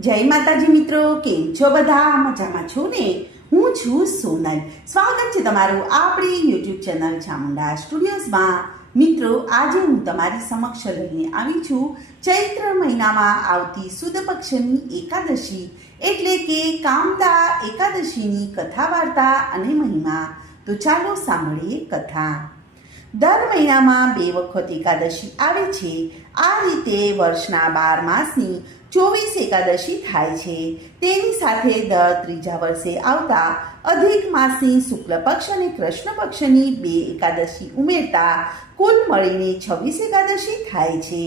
જય માતાજી મિત્રો, કેમ છો બધા? મજામાં છો ને? હું છું સોનલ. સ્વાગત છે તમારું આપણી યુટ્યુબ ચેનલ ચામુંડા સ્ટુડિયોઝમાં. મિત્રો, આજે હું તમારી સમક્ષ લઈને આવી છું ચૈત્ર મહિનામાં આવતી સુદ પક્ષની એકાદશી એટલે કે કામદા એકાદશીની કથા વાર્તા અને મહિમા. તો ચાલો સાંભળીએ કથા. દર મહિનામાં 2 વખત એકાદશી આવે છે. આ રીતે વર્ષના 12 માસની 24 એકાદશી થાય છે. તેની સાથે દર 3જા વર્ષે આવતા અધિક માસની શુક્લ પક્ષ અને કૃષ્ણ પક્ષની 2 એકાદશી ઉમેરતા કુલ મળીને 26 એકાદશી થાય છે.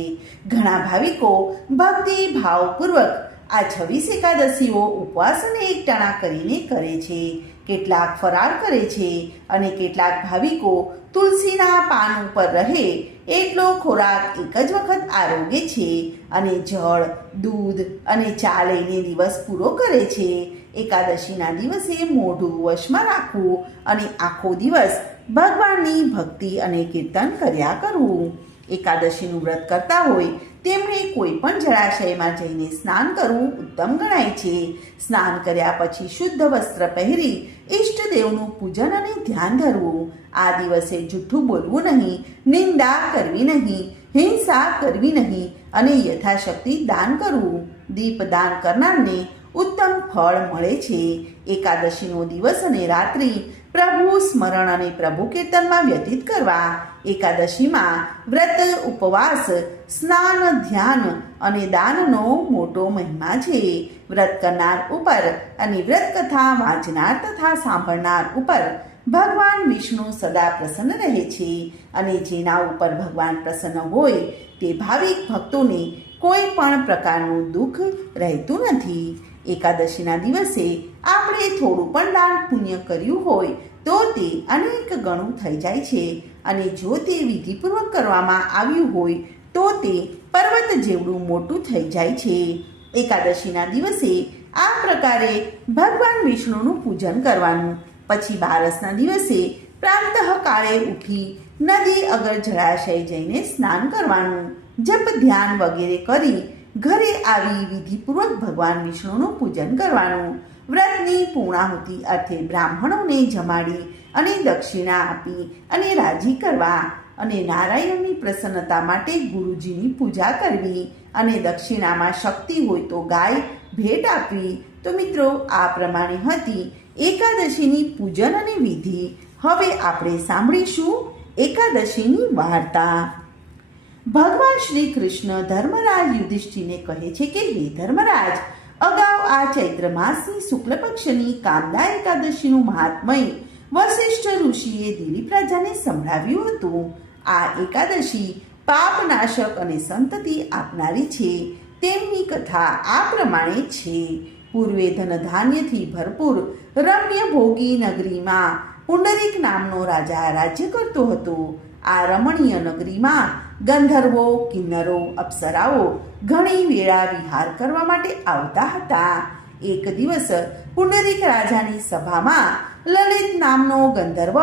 ઘણા ભાવિકો ભક્તિ ભાવપૂર્વક આ 26 એકાદશીઓ ઉપવાસ અને એકટાણા કરીને કરે છે. કેટલાક ફરાળ કરે છે અને કેટલાક ભાવિકો તુલસીના પાન ઉપર રહે એટલો ખોરાક એક જ વખત આરોગે છે અને જળ, દૂધ અને ચા લઈને દિવસ પૂરો કરે છે. એકાદશીના દિવસે મોઢું વશમાં રાખવું અને આખો દિવસ ભગવાનની ભક્તિ અને કીર્તન કર્યા કરવું. એકાદશીનું વ્રત કરતા હોય તેમણે કોઈ પણ જળાશયમાં જઈને સ્નાન કરવું ઉત્તમ ગણાય છે. સ્નાન કર્યા પછી શુદ્ધ વસ્ત્ર પહેરી ઈષ્ટદેવનું પૂજન અને ધ્યાન ધરવું. આ દિવસે જૂઠું બોલવું નહીં, નિંદા કરવી નહીં, હિંસા કરવી નહીં અને યથાશક્તિ દાન કરવું. દીપદાન કરનારને ઉત્તમ ફળ મળે છે. એકાદશીનો દિવસ અને રાત્રિ પ્રભુ સ્મરણ અને પ્રભુ કીર્તનમાં વ્યતીત કરવા. એકાદશીમાં વ્રત, ઉપવાસ, સ્નાન, ધ્યાન અને દાનનો મોટો મહિમા છે. વ્રત કરનાર ઉપર અને વ્રત કથા વાંચનાર તથા સાંભળનાર ઉપર ભગવાન વિષ્ણુ સદા પ્રસન્ન રહે છે અને જેના ઉપર ભગવાન પ્રસન્ન હોય તે ભાવિક ભક્તોને કોઈ પણ પ્રકારનું દુઃખ રહેતું નથી. એકાદશીના દિવસે આપણે થોડું પણ દાન પુણ્ય કર્યું હોય તો તે અનેક ગણું થઈ જાય છે અને જો તે વિધિપૂર્વક કરવામાં આવ્યું હોય તો તે પર્વત જેવડું મોટું થઈ જાય છે. એકાદશીના દિવસે આ પ્રકારે ભગવાન વિષ્ણુનું પૂજન કરવાનું. પછી 12ના દિવસે પ્રાંતઃ કાળે ઉઠી નદી અગર જળાશય જઈને સ્નાન કરવાનું. જપ ધ્યાન વગેરે કરી ઘરે આવી વિધિપૂર્વક ભગવાન વિષ્ણુનું પૂજન કરવાનું. વ્રતની પૂર્ણાહુતિ અર્થે બ્રાહ્મણોને જમાડી અને દક્ષિણા આપી અને રાજી કરવા અને નારાયણની પ્રસન્નતા માટે ગુરુજીની પૂજા કરવી અને દક્ષિણામાં શક્તિ હોય તો ગાય ભેટ આપવી. તો મિત્રો, આ પ્રમાણે હતી એકાદશીની પૂજન અને વિધિ. હવે આપણે સાંભળીશું એકાદશીની વાર્તા. ભગવાન શ્રી કૃષ્ણ ધર્મરાજ યુધિષ્ઠિરને કહે છે કે, હે ધર્મરાજ, અગાઉ આ ચૈત્ર માસની શુક્લ પક્ષની કામદા એકાદશીનું મહાત્મય વશિષ્ઠ ઋષિએ દિલીપ રાજાને સંભળાવ્યું હતું. આ એકાદશી પાપનાશક અને સંતતિ આપનારી છે. તેમની કથા આ પ્રમાણે છે. પૂર્વે ધનધાન્યથી ભરપૂર રમ્ય ભોગી નગરીમાં પુંડરીક નામનો રાજા રાજ્ય કરતો હતો. આ રમણીય નગરીમાં ગંધર્વો, કિન્નરો, અપ્સરાઓ ઘણી વેળા વિહાર કરવા માટે આવતા હતા. એક દિવસ પુંડરીક રાજાની સભામાં લલિત નામનો ગંધર્વ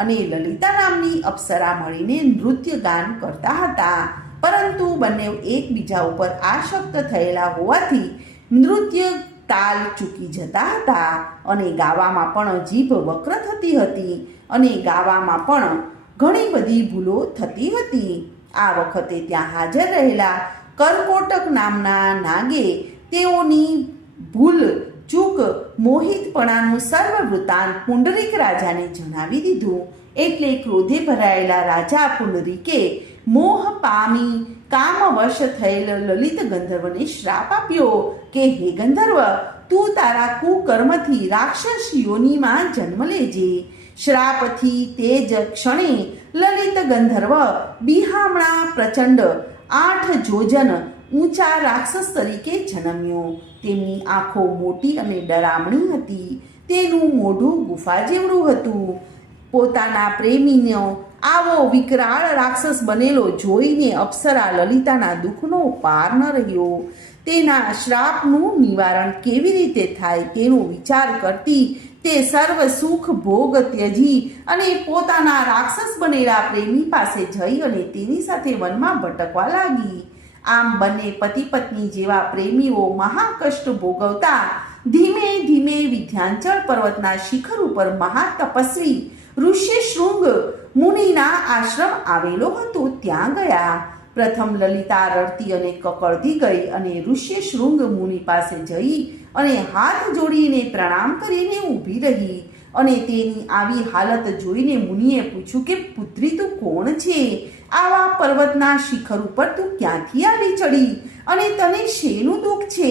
અને લલિતા નામની અપ્સરા મળીને નૃત્ય ગાન કરતા હતા. પરંતુ બંને એકબીજા ઉપર આસક્ત થયેલા હોવાથી નૃત્ય તાલ ચૂકી જતા હતા અને ગાવામાં પણ જીભ વક્ર થતી હતી અને ગાવામાં પણ ઘણી બધી ભૂલો થતી હતી. આ વખતે ત્યાં હાજર રહેલા કરકોટક નામના નાગે તેઓની ભૂલ ચૂક મોહિતપણાનું સર્વ વૃત્તાંત પુંડરીક રાજાને જણાવી દીધું. એટલે ક્રોધે ભરાયેલા રાજા પુંડરીકે મોહ પામી કામવશ થયેલ લલિત ગંધર્વને શ્રાપ આપ્યો કે, હે ગંધર્વ, તું તારા કુકર્મથી રાક્ષસ યોનિમાં જન્મ લેજે. શ્રાપથી તે જ ક્ષણે લલિત ગંધર્વ બિહામણા પ્રચંડ 8 જોજન ઊંચા રાક્ષસ તરીકે જન્મ્યો. તેમની આંખો મોટી અને ડરામણી હતી. તેનું મોઢું ગુફા જેવડું હતું. પોતાના પ્રેમીનો આવો વિકરાળ રાક્ષસ બનેલો જોઈને અપ્સરા લલિતાના દુઃખનો પાર ન રહ્યો. તેના શ્રાપનું નિવારણ કેવી રીતે થાય તેનો વિચાર કરતી તે સર્વ સુખ ભોગ ત્યજી અને પોતાના રાક્ષસ બનેલા પ્રેમી પાસે જઈ અને તેની સાથે વનમાં ભટકવા લાગી. આમ બંને પતિ પત્ની જેવા પ્રેમીઓ મહાકષ્ટ ભોગવતા ધીમે ધીમે વિંધ્યાચલ પર્વતના શિખર ઉપર મહાતપસ્વી ઋષ્યશૃંગ મુનિના આશ્રમ આવેલો હતો ત્યાં ગયા. પ્રથમ લલિતા રડતી અને કકળતી ગઈ અને ઋષ્યશૃંગ મુનિ પાસે જઈ અને હાથ જોડીને પ્રણામ કરીને ઊભી રહી. અને તેની આવી હાલત જોઈને મુનિએ પૂછ્યું કે પુત્રી તું કોણ છે? આવા પર્વતના શિખર ઉપર તું ક્યાંથી આવી ચડી અને તને શેનું દુઃખ છે?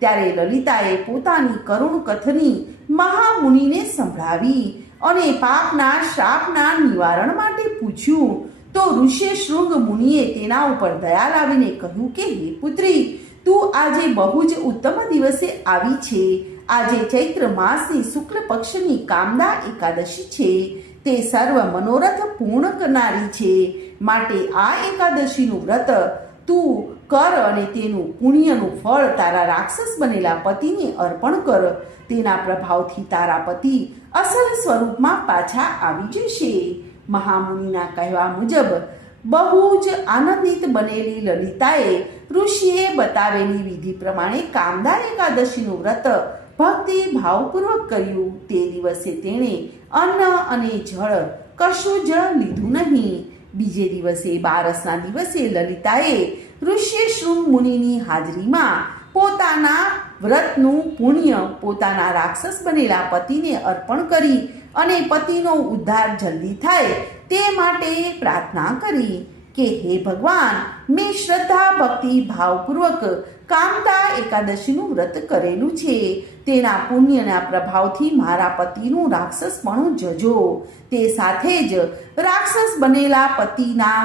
ત્યારે લલિતાએ પોતાની કરુણ કથની મહામુનિને સંભળાવી અને પાપના શ્રાપના નિવારણ માટે પૂછ્યું. તો ઋષ્યશૃંગ મુનિએ તેના ઉપર દયા લાવીને કહ્યું કે હે પુત્રી, તું આજે બહુ જ ઉત્તમ દિવસે આવી છે. આજે ચૈત્ર માસની શુક્લ પક્ષની કામદા એકાદશી છે. તે સર્વ મનોરથ પૂર્ણ કરનારી છે. માટે આ એકાદશીનું વ્રત તું કર અને તેનું પુણ્યનું ફળ તારા રાક્ષસ બનેલા પતિને અર્પણ કર. તેના પ્રભાવથી તારા પતિ અસલ સ્વરૂપમાં પાછા આવી જશે. મહામુનિના કહેવા મુજબ બહુ જ આનંદિત બનેલી લલિતાએ ઋષિએ બતાવેલી વિધિ પ્રમાણે કામદા એકાદશીનું વ્રત ભક્તિ ભાવપૂર્વક કર્યું. તે દિવસે તેણે અન્ન અને જળ કશું જ લીધું નહીં. બીજે દિવસે બારસના દિવસે લલિતાએ ઋષ્યશૃંગ મુનિની હાજરીમાં પોતાના વ્રતનું પુણ્ય પોતાના રાક્ષસ બનેલા પતિને અર્પણ કરી અને પતિનો ઉદ્ધાર જલ્દી થાય તે માટે પ્રાર્થના કરી કે હે ભગવાન, મેં શ્રદ્ધા ભક્તિ ભાવપૂર્વક કામદા એકાદશીનું વ્રત કરેલું છે. તેના પુણ્યના પ્રભાવથી મારા પતિનું રાક્ષસપણું જજો. તે સાથે જ રાક્ષસ બનેલા પતિના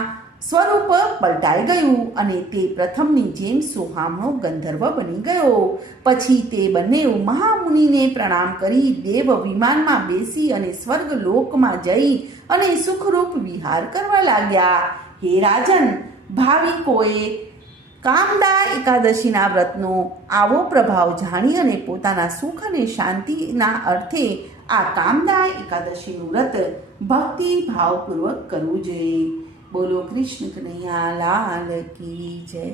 સ્વરૂપ પલટાઈ ગયું અને તે પ્રથમની જેમ સુહામણો ગંધર્વ બની ગયો. પછી તે બંને મહામુનિને પ્રણામ કરી દેવ વિમાનમાં બેસી અને સ્વર્ગ લોકમાં જઈ અને સુખરૂપ વિહાર કરવા લાગ્યા. હે રાજન, ભાવિકોએ કામદા એકાદશીના વ્રતનો આવો પ્રભાવ જાણી અને પોતાના સુખ અને શાંતિના અર્થે આ કામદા એકાદશીનું વ્રત ભક્તિ ભાવપૂર્વક કરવું જોઈએ. બોલો કૃષ્ણ કનૈયા લાલ કી જય.